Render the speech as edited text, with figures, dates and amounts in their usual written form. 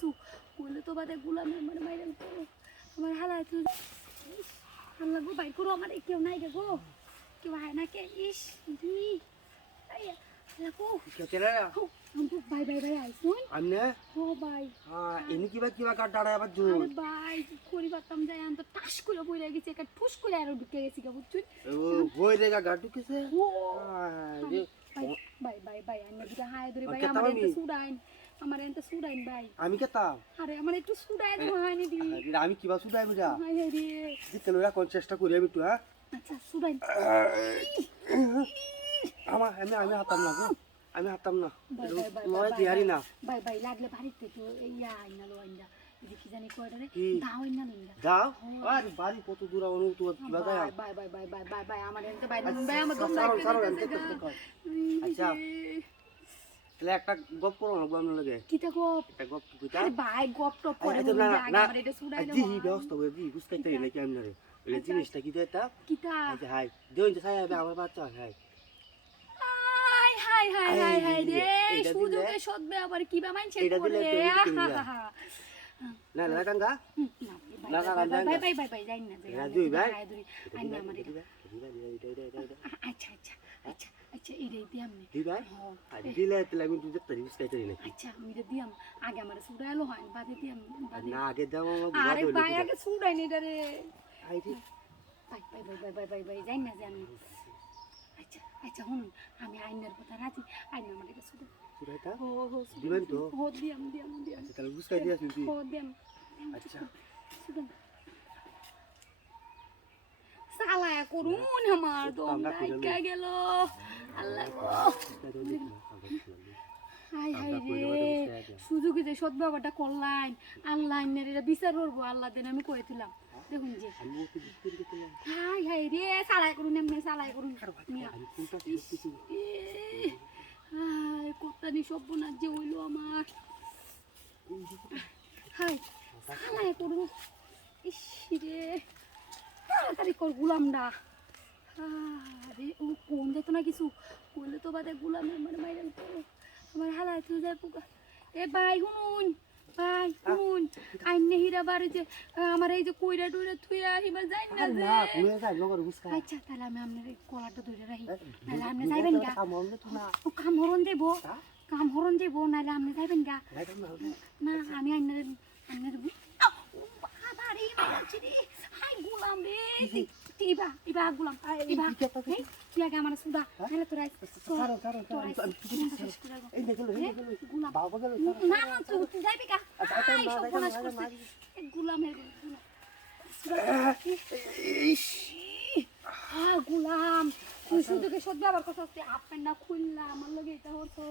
কিছু কইলে তো বাদে গোলামের মানে মাইরাল তো আমার হালায় তো আল্লাহ গো ভাই করো আমার কেউ নাই রে গো কেউ হয় না কে ইস দি আইয়া লাগো কেতেরা আমগো ভাই ভাই ভাই আইছুন আমনে ও ভাই এনি কিবা কাট দাঁড়ায় আবার জোর আরে ভাই করি বাতাম যায় আন তো টাস করে বইরা গেছে একটা ঠুস করে আর ঢুকে গেছি গা বুঝছুন ও বই রে গা ঢুকেছে ও রে ভাই ভাই ভাই আমি দিকে হায় ধরে ভাই আমার একটু সুডাইন আমার একটু সুডাইন ভাই আমি কেতা আরে আমার একটু সুডাই দাও হয়নি দি আমি কিবা সুদাই বুঝা হায় হায় রে দিতে লইরা কোন চেষ্টা করি আমি একটু হ্যাঁ আচ্ছা সুডাইন আমি হাতাম না গো আমি হাতাম না লড়াই দিয়ারি না ভাই ভাই লাগলে বাড়িতে তো ইয়া আইনা লো আইনা দেখি জানি কয়টা রে দাও আইনা লইনা দাও আরে বাড়ি কত দূর আনো তো কিবা যায় bye bye bye bye bye bye আমার এনতে ভাই ভাই আমার দম আচ্ছা তাহলে একটা গপ করো না আমি লাগে কিটা গপ একটা গপ কইতা আরে ভাই গপ টপ করে না আমার এটা সুডাই দাও জি ব্যবস্থা করে দি বুঝতে নাকি আমি রে এই জিনিসটা কি দেতা কিটা আচ্ছা হাই দেন যে ছায়া আমার বাচ্চা high high high high high রে সুযোগে সদবে আবার কিবা মাইনছে করে না না গঙ্গা না না ভাই ভাই ভাই ভাই যাই না যাই রাজু ভাই আইনা আমার আচ্ছা আচ্ছা আচ্ছা আচ্ছা এই রে দিয়াম নে দি ভাই আর দিলে তাহলে আমি দুধ তরি বিস্কাই তরি নাকি আচ্ছা আমি রে দিয়াম আগে আমার সুডাইলো হয় বাদে দিয়াম বাদে না আগে দাও আরে ভাই আগে সুডাই নি রে আই দি ভাই ভাই ভাই ভাই ভাই ভাই যাই না যাই না আচ্ছা আচ্ছা হুন আমি আইনার কথা রাজি আইনা আমার এটা সুডাই সুরাইতা হো হো দিবেন তো হো দিয়াম দিয়াম দিয়াম তাহলে বিস্কাই দিয়াছি তুই হো দিয়াম আচ্ছা সুডাই সালায়া করুন আমার দম লাইগা গেল আল্লাহ গো হাই হাই রে সুযোগে যে সৎ বাবাটা করলাম আল্লাহ এর এটা বিচার করবো আল্লাহ দেন আমি কইছিলাম দেখুন যে হাই হাই রে সালাই করুন এমনি সালাই করুন হাই কত্তানি সর্বনাশ যে হইলো আমার হাই সালাই করুন ইস রে তাড়াতাড়ি কর গুলামটা আরে ও কোন যেত না কিছু করলে তো বাদে গুলামের মানে মাইরাল তো আমার হালায় তুই যায় পোকা এ ভাই শুনুন ভাই শুনুন আইনে হীরা বাড়ি যে আমার এই যে কইরা টইরা থুইয়া হিবার যাই না যে না তুমি যাই লগর বুঝকা আচ্ছা তাহলে আমি আপনার কলাটা ধরে রাখি নাহলে আপনি যাইবেন গা কাম হরণ দেব নাহলে আপনি যাইবেন গা না আমি আইনের বাবারে মাইরাছি রে হাই গুলাম রে ইবা গুলাম ইবা তুই আগে আমার সুদা নাহলে তোরা এই দেখলো গুলাম বাবা গেল না না তুই যাইবি গা আই সর্বনাশ করছে গুলামের গুলাম তুই শুধু সদ্য আবার কথা আপেন না খুললা আমার লগে এটা হতো